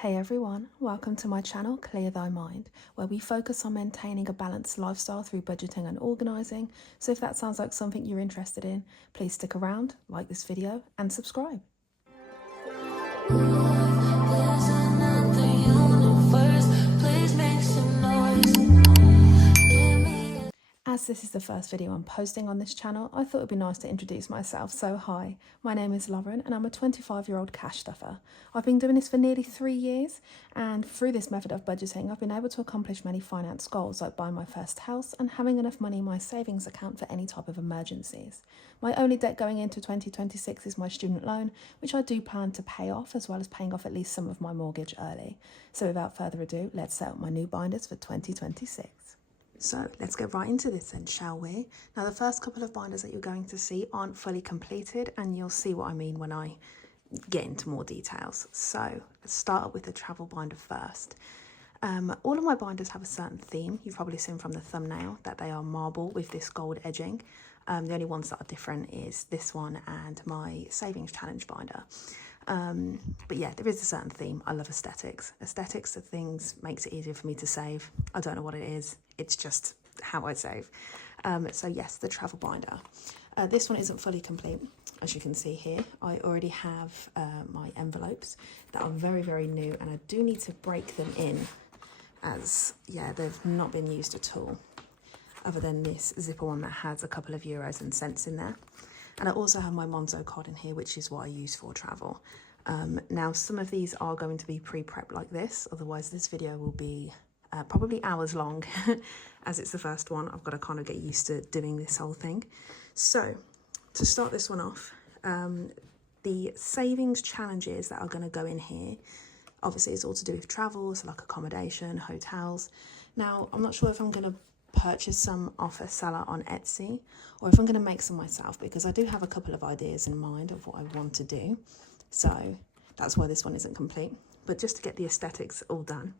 Hey everyone, welcome to my channel Clear Thy Mind, where we focus on maintaining a balanced lifestyle through budgeting and organising. So if that sounds like something you're interested in, please stick around, like this video and subscribe. As this is the first video I'm posting on this channel, I thought it would be nice to introduce myself. So hi, my name is Lauren and I'm a 25-year-old cash stuffer. I've been doing this for nearly 3 years, and through this method of budgeting I've been able to accomplish many finance goals like buying my first house and having enough money in my savings account for any type of emergencies. My only debt going into 2026 is my student loan, which I do plan to pay off, as well as paying off at least some of my mortgage early. So without further ado, let's set up my new binders for 2026. So let's get right into this then, shall we? Now the first couple of binders that you're going to see aren't fully completed, and you'll see what I mean when I get into more details. So let's start up with the travel binder first. All of my binders have a certain theme. You've probably seen from the thumbnail that they are marble with this gold edging. The only ones that are different is this one and my savings challenge binder. But yeah, there is a certain theme. I love aesthetics. Aesthetics of things makes it easier for me to save. I don't know what it is. It's just how I save. So yes, the travel binder. This one isn't fully complete, as you can see here. I already have my envelopes that are very, very new, and I do need to break them in, as yeah, they've not been used at all, other than this zipper one that has a couple of euros and cents in there. And I also have my Monzo card in here, which is what I use for travel. Now, some of these are going to be pre-prepped like this. Otherwise, this video will be probably hours long, as it's the first one. I've got to kind of get used to doing this whole thing. So, to start this one off, the savings challenges that are going to go in here, obviously it's all to do with travel, so like accommodation, hotels. Now, I'm not sure if I'm going to purchase some off a seller on Etsy, or if I'm going to make some myself, because I do have a couple of ideas in mind of what I want to do. So that's why this one isn't complete. But just to get the aesthetics all done,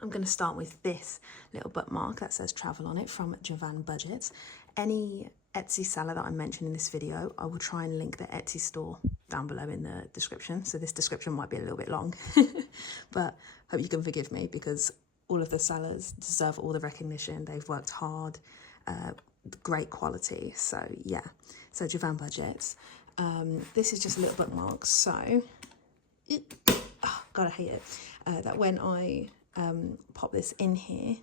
I'm going to start with this little bookmark that says travel on it from Javan Budgets. Any Etsy seller that I mention in this video, I will try and link the Etsy store down below in the description. So this description might be a little bit long, but hope you can forgive me, because all of the sellers deserve all the recognition. They've worked hard, great quality. So yeah, so Javan Budgets. This is just a little bookmark. So, God, I hate it. That when I pop this in here,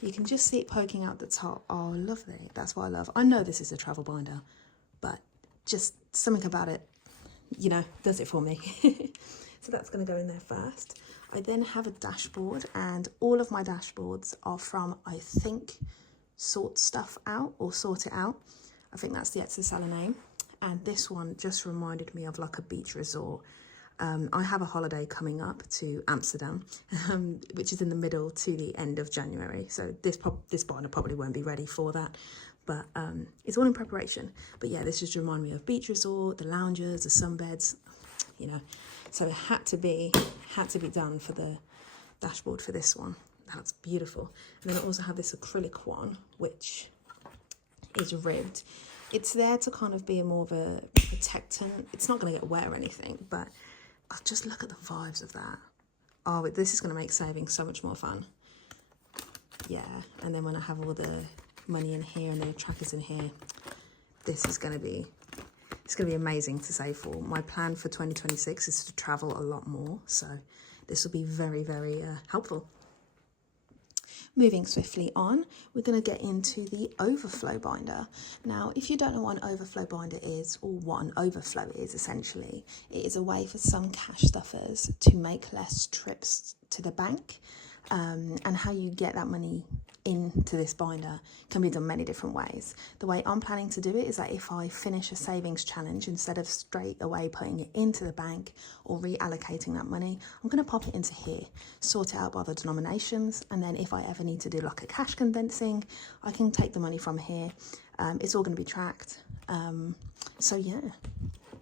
you can just see it poking out the top. Oh, lovely. That's what I love. I know this is a travel binder, but just something about it, you know, does it for me. So that's going to go in there first. I then have a dashboard, and all of my dashboards are from, I think, Sort Stuff Out or Sort It Out. I think that's the Etsy seller name. And this one just reminded me of like a beach resort. I have a holiday coming up to Amsterdam, which is in the middle to the end of January. So this binder probably won't be ready for that, but it's all in preparation. But yeah, this just reminded me of beach resort, the lounges, the sunbeds, you know. So it had to be done for the dashboard for this one. That's beautiful. And then I also have this acrylic one, which is ribbed. It's there to kind of be a more of a protectant. It's not going to get wet or anything, but I'll just look at the vibes of that. Oh, this is going to make saving so much more fun. Yeah, and then when I have all the money in here and the trackers in here, this is going to be, it's going to be amazing to save for. My plan for 2026 is to travel a lot more, so this will be very, very helpful. Moving swiftly on, we're going to get into the overflow binder. Now, if you don't know what an overflow binder is, or what an overflow is essentially, it is a way for some cash stuffers to make less trips to the bank, and how you get that money into this binder can be done many different ways. The way I'm planning to do it is that if I finish a savings challenge, instead of straight away putting it into the bank or reallocating that money, I'm going to pop it into here, sort it out by the denominations, and then if I ever need to do like a cash condensing, I can take the money from here. It's all going to be tracked. So yeah,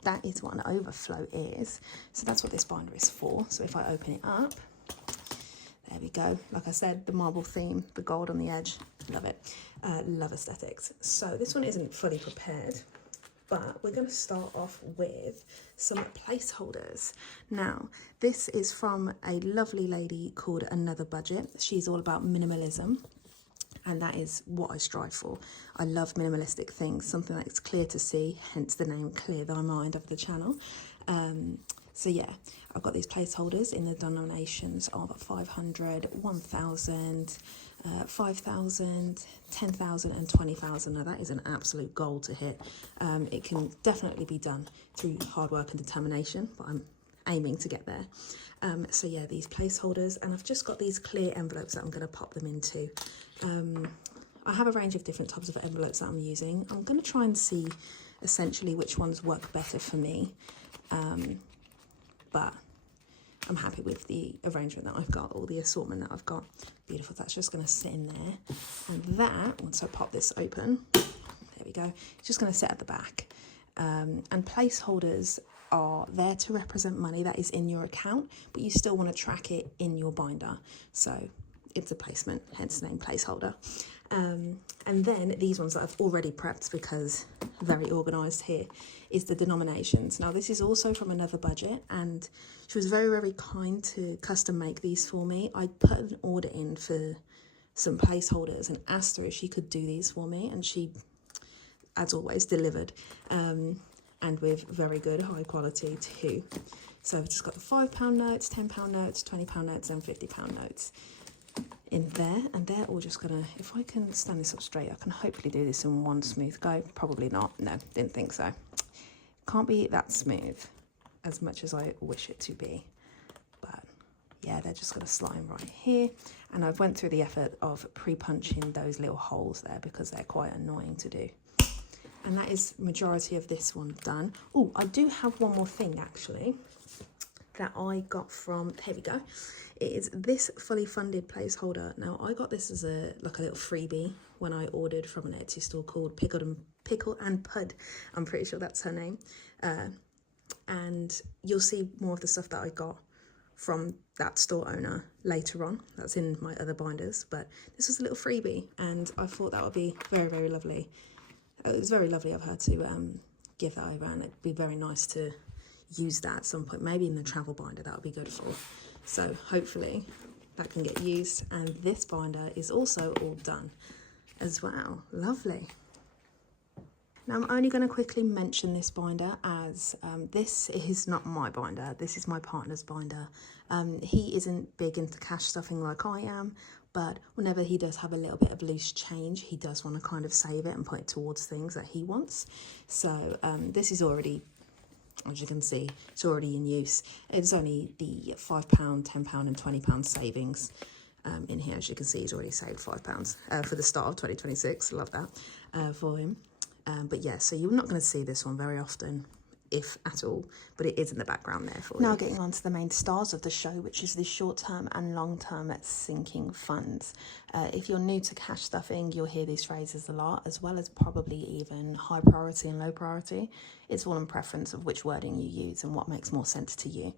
that is what an overflow is. So that's what this binder is for. So if I open it up, there we go. Like I said, the marble theme, the gold on the edge, love it. Love aesthetics. So this one isn't fully prepared. but we're going to start off with some placeholders. Now, this is from a lovely lady called Another Budget. She's all about minimalism, and that is what I strive for. I love minimalistic things, something that's clear to see, hence the name Clear Thy Mind of the channel. So yeah, I've got these placeholders in the denominations of 500, 1,000, 5,000, 10,000 and 20,000. Now that is an absolute goal to hit. It can definitely be done through hard work and determination, but I'm aiming to get there. So yeah, these placeholders, and I've just got these clear envelopes that I'm going to pop them into. I have a range of different types of envelopes that I'm using. I'm going to try and see essentially which ones work better for me. But I'm happy with the arrangement that I've got, or the assortment that I've got. Beautiful. That's just going to sit in there. And that, once I pop this open, there we go, it's just going to sit at the back. And placeholders are there to represent money that is in your account, but you still want to track it in your binder. So it's a placement, hence the name placeholder. And then these ones that I've already prepped because very organised here is the denominations. Now this is also from Another Budget, and she was very, very kind to custom make these for me. I put an order in for some placeholders and asked her if she could do these for me, and she, as always, delivered, and with very good high quality too. So I've just got the £5 notes, £10 notes, £20 notes and £50 notes in there, and they're all just gonna, if I can stand this up straight, I can hopefully do this in one smooth go. Probably not. No, didn't think so. Can't be that smooth as much as I wish it to be, but yeah, they're just gonna slide right here. And I've went through the effort of pre-punching those little holes there because they're quite annoying to do. And that is majority of this one done. Oh, I do have one more thing actually that I got from, here we go. It is this fully funded placeholder. Now I got this as a little freebie when I ordered from an Etsy store called Pickle and Pud. I'm pretty sure that's her name. And you'll see more of the stuff that I got from that store owner later on. That's in my other binders, but this was a little freebie, and I thought that would be very, very lovely. It was very lovely of her to give that over, and it'd be very nice to use that at some point, maybe in the travel binder. That would be good for. So hopefully that can get used. And this binder is also all done as well. Lovely. Now I'm only going to quickly mention this binder as this is not my binder. This is my partner's binder. He isn't big into cash stuffing like I am, but whenever he does have a little bit of loose change, he does want to kind of save it and put it towards things that he wants. So this is already, as you can see, it's already in use. It's only the £5, £10 and £20 savings in here. As you can see, he's already saved £5 for the start of 2026. Love that for him. But yeah, so you're not going to see this one very often, if at all, but it is in the background there for you. Now getting on to the main stars of the show, which is the short-term and long-term sinking funds. If you're new to cash stuffing, you'll hear these phrases a lot, as well as probably even high priority and low priority. It's all in preference of which wording you use and what makes more sense to you.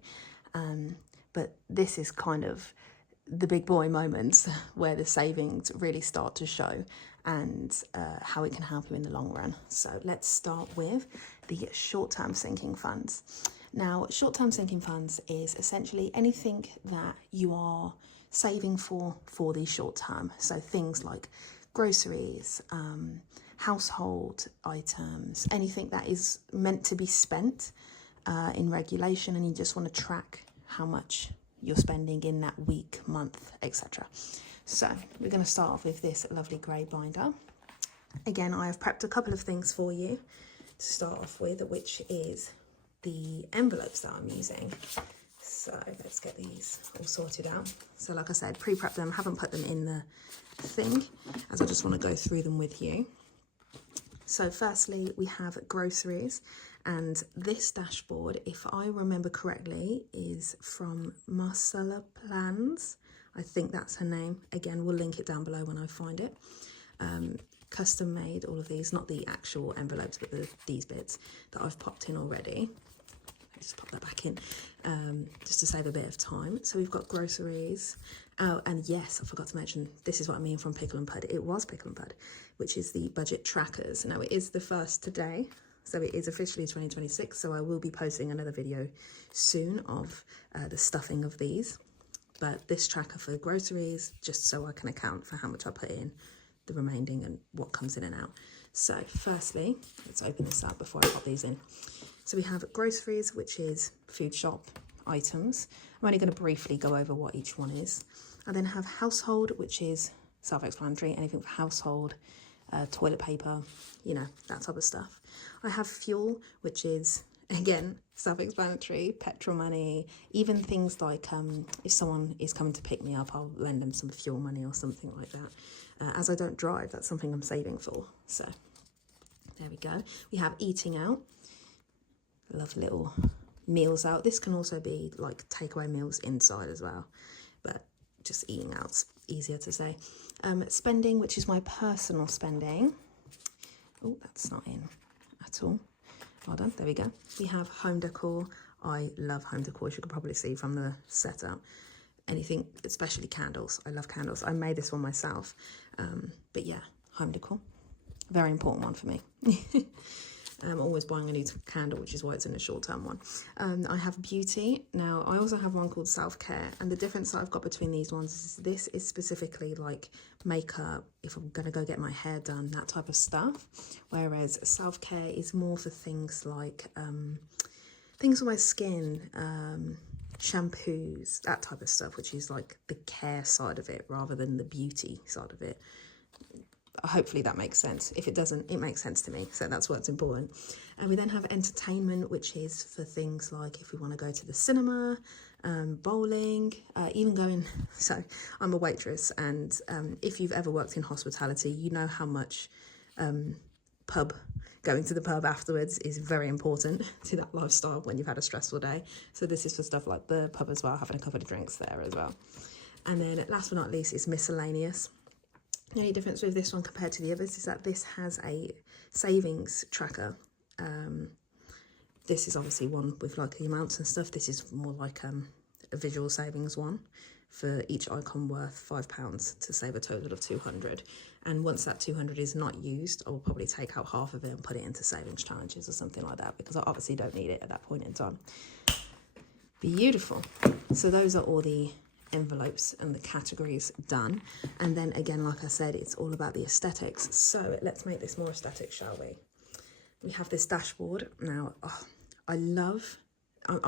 But this is kind of the big boy moments where the savings really start to show, and how it can help you in the long run. So let's start with the short-term sinking funds. Now, short-term sinking funds is essentially anything that you are saving for the short term. So things like groceries, household items, anything that is meant to be spent in regulation, and you just want to track how much you're spending in that week, month, etc. So we're going to start off with this lovely grey binder. Again, I have prepped a couple of things for you to start off with, which is the envelopes that I'm using. So let's get these all sorted out. So like I said, pre-prep them, haven't put them in the thing, as I just want to go through them with you. So firstly, we have groceries, and this dashboard, if I remember correctly, is from Marcella Plans. I think that's her name. Again, we'll link it down below when I find it. Custom made, all of these, not the actual envelopes, but these bits that I've popped in already. Just pop that back in, just to save a bit of time. So we've got groceries. Oh, and yes, I forgot to mention, this is what I mean from Pickle and Pud. It was Pickle and Pud, which is the budget trackers. Now it is the first today, So it is officially 2026, so I will be posting another video soon of the stuffing of these. But this tracker for groceries, just so I can account for how much I put in, the remaining and what comes in and out. So firstly, let's open this up before I pop these in. So we have groceries, which is food shop items. I'm only going to briefly go over what each one is. I then have household, which is self-explanatory, anything for household, toilet paper, you know, that type of stuff. I have fuel, which is, again, self-explanatory, petrol money, even things like if someone is coming to pick me up, I'll lend them some fuel money or something like that. As I don't drive, that's something I'm saving for. So there we go. We have eating out. Love little meals out. This can also be like takeaway meals inside as well, but just eating out's easier to say. Spending, which is my personal spending. Oh, that's not in at all. Hold on, there we go. We have home decor. I love home decor, as you can probably see from the setup. Anything, especially candles. I love candles. I made this one myself. But yeah, home decor. Very important one for me. I'm always buying a new candle, which is why it's in a short-term one. I have beauty. Now, I also have one called self-care. And the difference that I've got between these ones is this is specifically like makeup, if I'm going to go get my hair done, that type of stuff. Whereas self-care is more for things like things for my skin, shampoos, that type of stuff, which is like the care side of it rather than the beauty side of it. Hopefully that makes sense. If it doesn't, it makes sense to me. So that's what's important. And we then have entertainment, which is for things like if we want to go to the cinema, bowling, even going. So I'm a waitress, and if you've ever worked in hospitality, you know how much going to the pub afterwards is very important to that lifestyle when you've had a stressful day. So this is for stuff like the pub as well, having a couple of drinks there as well. And then last but not least is miscellaneous. The only difference with this one compared to the others is that this has a savings tracker. This is obviously one with like the amounts and stuff. This is more like a visual savings one for each icon worth £5 to save a total of 200. And once that 200 is not used, I will probably take out half of it and put it into savings challenges or something like that, because I obviously don't need it at that point in time. Beautiful. So those are all the envelopes and the categories done. And then again, like I said, it's all about the aesthetics. So let's make this more aesthetic, shall we? We have this dashboard. Now, I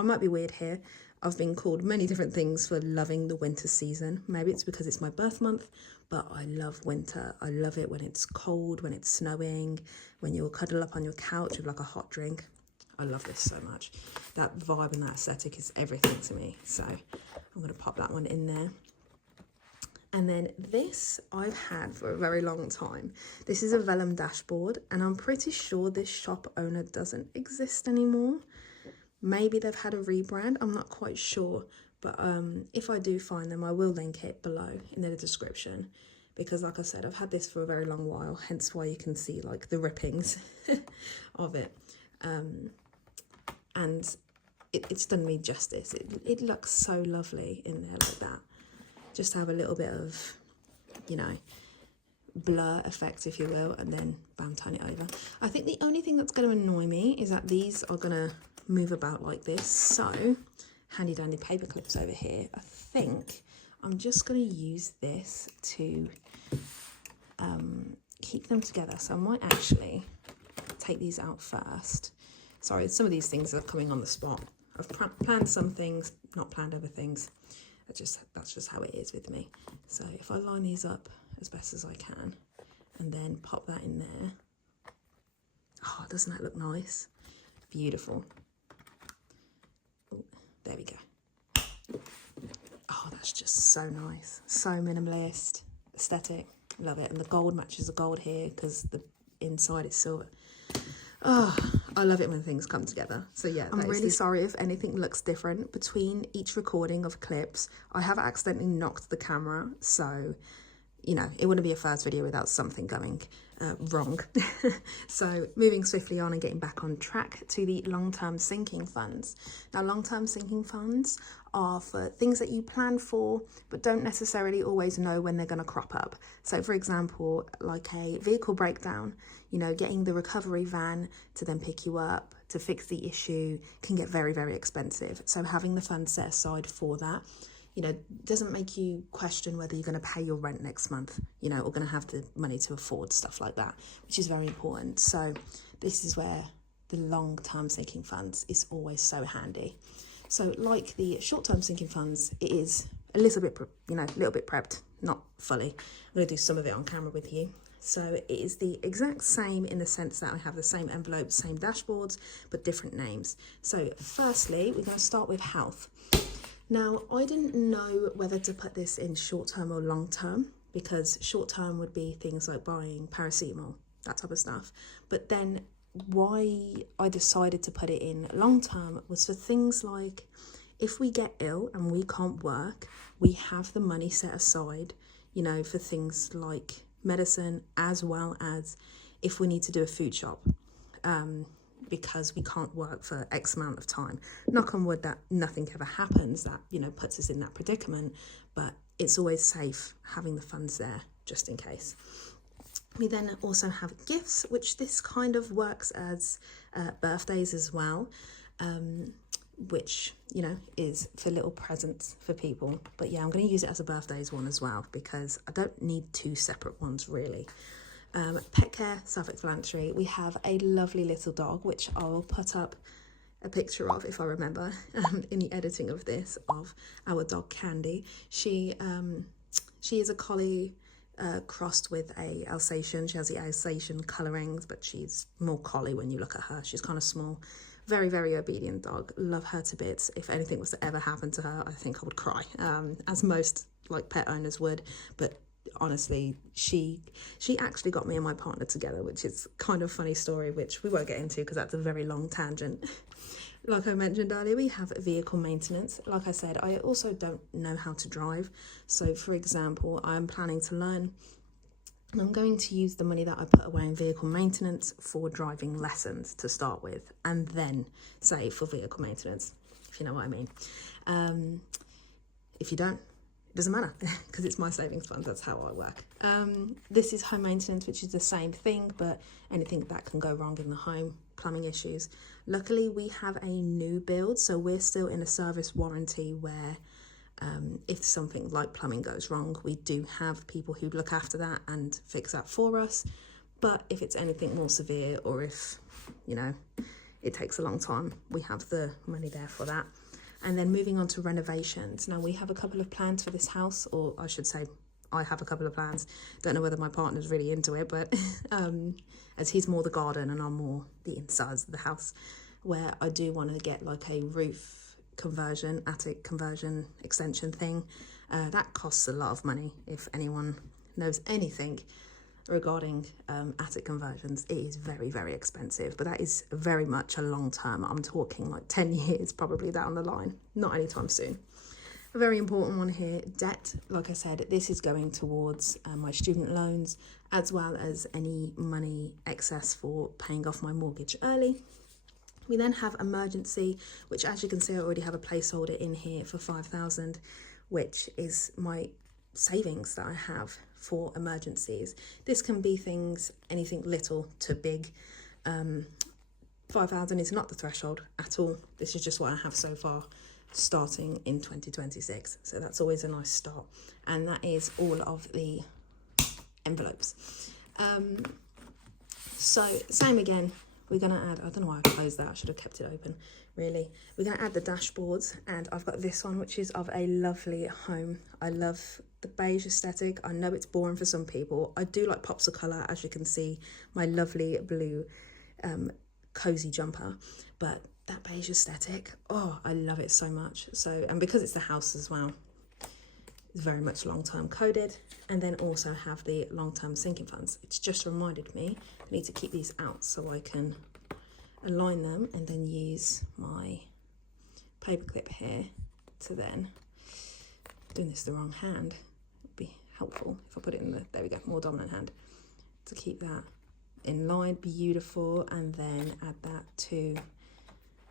might be weird here. I've been called many different things for loving the winter season. Maybe it's because it's my birth month, but I love winter. I love it when it's cold, when it's snowing, when you'll cuddle up on your couch with like a hot drink. I love this so much. That vibe and that aesthetic is everything to me. So I'm going to pop that one in there. And then this I've had for a very long time. This is a vellum dashboard, and I'm pretty sure this shop owner doesn't exist anymore. Maybe they've had a rebrand. I'm not quite sure. But if I do find them, I will link it below in the description. Because like I said, I've had this for a very long while. Hence why you can see like the rippings of it. And it's done me justice. It looks so lovely in there like that. Just have a little bit of, you know, blur effect, if you will, and then bam, turn it over. I think the only thing that's going to annoy me is that these are going to move about like this. So handy dandy paper clips over here. I think I'm just going to use this to keep them together. So I might actually take these out first. Sorry, some of these things are coming on the spot. I've planned some things, not planned other things. That's just how it is with me. So if I line these up as best as I can and then pop that in there. Oh, doesn't that look nice? Beautiful. Ooh, there we go. Oh, that's just so nice. So minimalist, aesthetic. Love it. And the gold matches the gold here because the inside is silver. Oh, I love it when things come together. So yeah, I'm really sorry if anything looks different between each recording of clips. I have accidentally knocked the camera, so you know, it wouldn't be a first video without something going wrong. So moving swiftly on and getting back on track to the long-term sinking funds. Now, long-term sinking funds are for things that you plan for but don't necessarily always know when they're going to crop up. So for example, like a vehicle breakdown, you know, getting the recovery van to then pick you up to fix the issue can get very, very expensive. So having the funds set aside for that, you know, doesn't make you question whether you're going to pay your rent next month, you know, or going to have the money to afford stuff like that, which is very important. So this is where the long-term sinking funds is always so handy. So like the short-term sinking funds, it is a little bit, you know, a little bit prepped, not fully. I'm going to do some of it on camera with you. So it is the exact same in the sense that I have the same envelopes, same dashboards, but different names. So firstly, we're going to start with health. Now, I didn't know whether to put this in short-term or long-term, because short-term would be things like buying paracetamol, that type of stuff. But then why I decided to put it in long-term was for things like, if we get ill and we can't work, we have the money set aside, you know, for things like medicine, as well as if we need to do a food shop. Because we can't work for X amount of time. Knock on wood that nothing ever happens that, you know, puts us in that predicament, but it's always safe having the funds there just in case. We then also have gifts, which this kind of works as birthdays as well, which, you know, is for little presents for people. But yeah, I'm going to use it as a birthdays one as well, because I don't need two separate ones really. Pet care, self-explanatory. We have a lovely little dog, which I'll put up a picture of if I remember in the editing of this, of our dog Candy. She is a collie crossed with a Alsatian. She has the Alsatian colourings, but she's more collie when you look at her. She's kind of small, very, very obedient dog. Love her to bits. If anything was to ever happen to her, I think I would cry, as most like pet owners would. But honestly, she actually got me and my partner together, which is kind of a funny story, which we won't get into because that's a very long tangent. Like I mentioned earlier, we have vehicle maintenance. Like I said, I also don't know how to drive. So for example, I'm planning to learn, and I'm going to use the money that I put away in vehicle maintenance for driving lessons to start with, and then save for vehicle maintenance, if you know what I mean. If you don't, it doesn't matter because it's my savings fund. That's how I work. This is home maintenance, which is the same thing, but anything that can go wrong in the home, plumbing issues. Luckily, we have a new build, so we're still in a service warranty where if something like plumbing goes wrong, we do have people who look after that and fix that for us. But if it's anything more severe, or if, you know, it takes a long time, we have the money there for that. And then moving on to renovations. Now, we have a couple of plans for this house, or I should say I have a couple of plans. Don't know whether my partner's really into it, but as he's more the garden and I'm more the insides of the house, where I do want to get like a roof conversion, attic conversion extension thing. That costs a lot of money. If anyone knows anything regarding attic conversions, it is very, very expensive, but that is very much a long term. I'm talking like 10 years probably down the line, not anytime soon. A very important one here, debt. Like I said, this is going towards my student loans, as well as any money excess for paying off my mortgage early. We then have emergency, which, as you can see, I already have a placeholder in here for 5,000, which is my savings that I have for emergencies. This can be things, anything little to big. 5,000 is not the threshold at all. This is just what I have so far, starting in 2026. So that's always a nice start. And that is all of the envelopes. So same again, we're going to add, I don't know why I closed that, I should have kept it open, really. We're going to add the dashboards, and I've got this one, which is of a lovely home. I love the beige aesthetic. I know it's boring for some people. I do like pops of colour, as you can see, my lovely blue cozy jumper, but that beige aesthetic, oh, I love it so much. So, and because it's the house as well, it's very much long-term coded. And then also have the long-term sinking funds. It's just reminded me I need to keep these out so I can align them and then use my paperclip here to then, doing this the wrong hand, it'd be helpful if I put it in the, there we go, more dominant hand, to keep that in line. Beautiful. And then add that to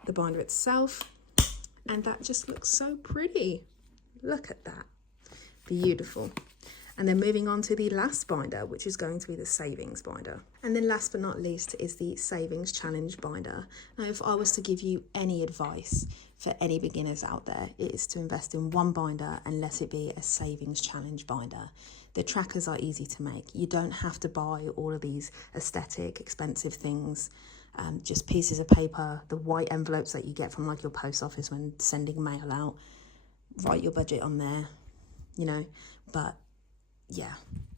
the binder itself, and that just looks so pretty. Look at that. Beautiful. And then moving on to the last binder, which is going to be the savings binder. And then last but not least is the savings challenge binder. Now, if I was to give you any advice for any beginners out there, it is to invest in one binder and let it be a savings challenge binder. The trackers are easy to make. You don't have to buy all of these aesthetic, expensive things. Just pieces of paper, the white envelopes that you get from like your post office when sending mail out. Write your budget on there, you know. But yeah,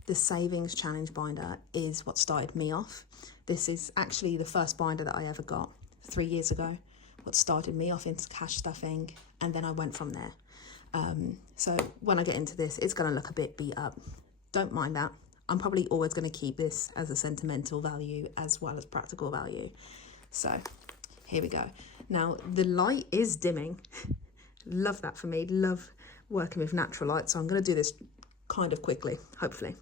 the savings challenge binder is what started me off. This is actually the first binder that I ever got 3 years ago, what started me off into cash stuffing, and then I went from there. So when I get into this, it's going to look a bit beat up. Don't mind that. I'm probably always going to keep this as a sentimental value as well as practical value. So here we go. Now the light is dimming. Love that for me. Love working with natural light. So I'm going to do this kind of quickly, hopefully.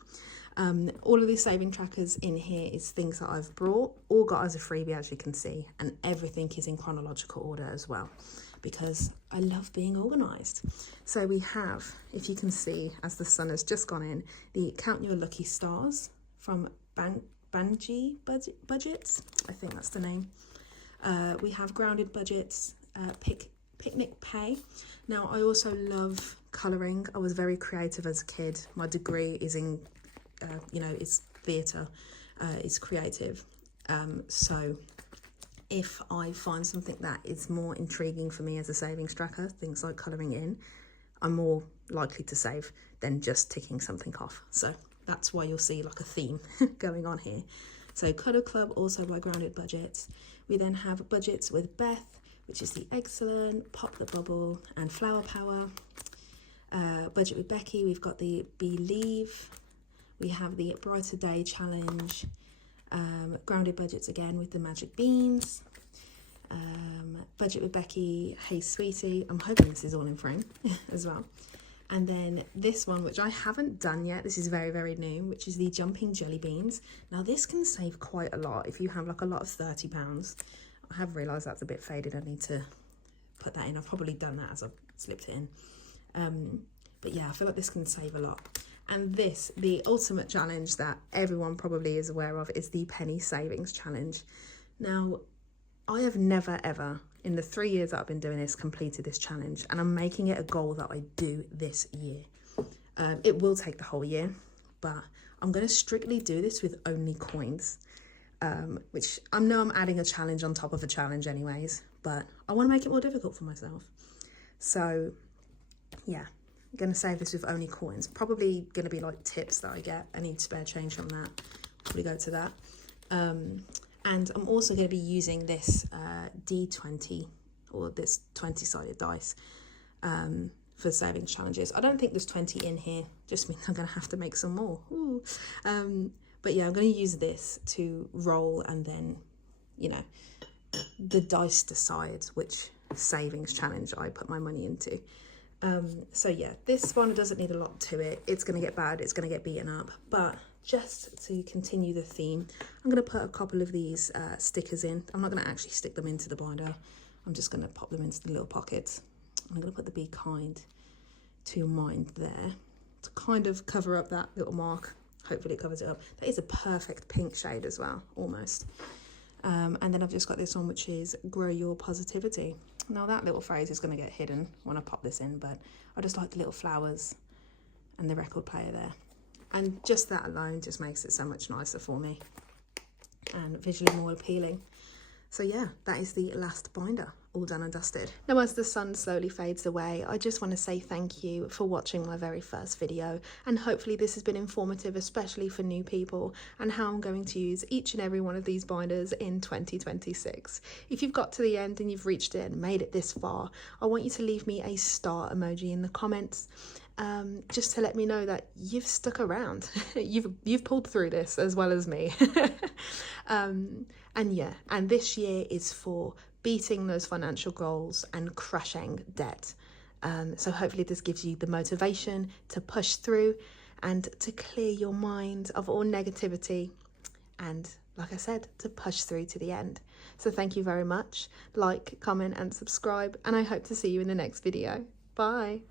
All of these saving trackers in here is things that I've brought or got as a freebie, as you can see, and everything is in chronological order as well, because I love being organised. So we have, if you can see, as the sun has just gone in, the Count Your Lucky Stars from Banjanique Budgets, I think that's the name. We have Grounded Budgets, Picnic Pay. Now, I also love colouring. I was very creative as a kid. My degree is in, it's theatre, it's creative. So if I find something that is more intriguing for me as a savings tracker, things like colouring in, I'm more likely to save than just ticking something off. So that's why you'll see like a theme going on here. So Colour Club, also by Grounded Budgets. We then have Budgets with Beth, which is the Excellent, Pop the Bubble, and Flower Power. Budget with Becky, we've got the Believe. We have the Brighter Day Challenge. Grounded Budgets again with the Magic Beans. Budget with Becky, Hey Sweetie. I'm hoping this is all in frame as well. And then this one, which I haven't done yet, this is very, very new, which is the Jumping Jelly Beans. Now this can save quite a lot if you have like a lot of £30. I have realised that's a bit faded. I need to put that in. I've probably done that as I've slipped it in. But yeah, I feel like this can save a lot. And this, the ultimate challenge that everyone probably is aware of, is the Penny Savings Challenge. Now, I have never, ever, in the 3 years that I've been doing this, completed this challenge. And I'm making it a goal that I do this year. It will take the whole year, but I'm going to strictly do this with only coins. Which I know I'm adding a challenge on top of a challenge anyways, but I want to make it more difficult for myself. So yeah, I'm going to save this with only coins. Probably going to be like tips that I get. I need spare change from that. Probably go to that. And I'm also going to be using this D20, or this 20-sided dice, for savings challenges. I don't think there's 20 in here. Just means I'm going to have to make some more. Ooh. But yeah, I'm going to use this to roll, and then, the dice decides which savings challenge I put my money into. So yeah, this one doesn't need a lot to it. It's going to get bad. It's going to get beaten up. But just to continue the theme, I'm going to put a couple of these stickers in. I'm not going to actually stick them into the binder. I'm just going to pop them into the little pockets. I'm going to put the Be Kind to Mind there to kind of cover up that little mark. Hopefully it covers it up. That is a perfect pink shade as well, almost. And then I've just got this one, which is Grow Your Positivity. Now that little phrase is going to get hidden when I pop this in, but I just like the little flowers and the record player there. And just that alone just makes it so much nicer for me and visually more appealing. So yeah, that is the last binder, all done and dusted. Now, as the sun slowly fades away, I just want to say thank you for watching my very first video, and hopefully this has been informative, especially for new people, and how I'm going to use each and every one of these binders in 2026. If you've got to the end and you've reached it and made it this far, I want you to leave me a star emoji in the comments, just to let me know that you've stuck around. you've pulled through this as well as me. And yeah, and this year is for beating those financial goals and crushing debt. So hopefully this gives you the motivation to push through and to clear your mind of all negativity and, like I said, to push through to the end. So thank you very much. Like, comment and subscribe, and I hope to see you in the next video. Bye.